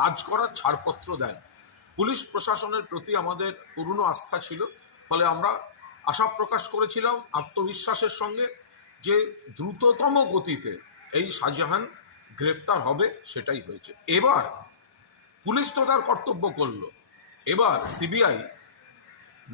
কাজ করার ছাড়পত্র দেন। পুলিশ প্রশাসনের প্রতি আমাদের পূর্ণ আস্থা ছিল, ফলে আমরা আশা প্রকাশ করেছিলাম আত্মবিশ্বাসের সঙ্গে যে দ্রুততম গতিতে এই শাহজাহান গ্রেফতার হবে সেটাই হয়েছে। এবার পুলিশ তো তার কর্তব্য করল। এবার CBI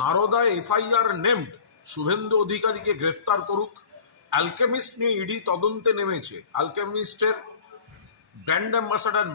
Narada FIR named Suvendu অধিকারীকে গ্রেফতার করুক। অ্যালকেমিস্ট নিয়ে ইডি তদন্তে নেমেছে। অ্যালকেমিস্টের ব্র্যান্ড অ্যাম্বাসাডার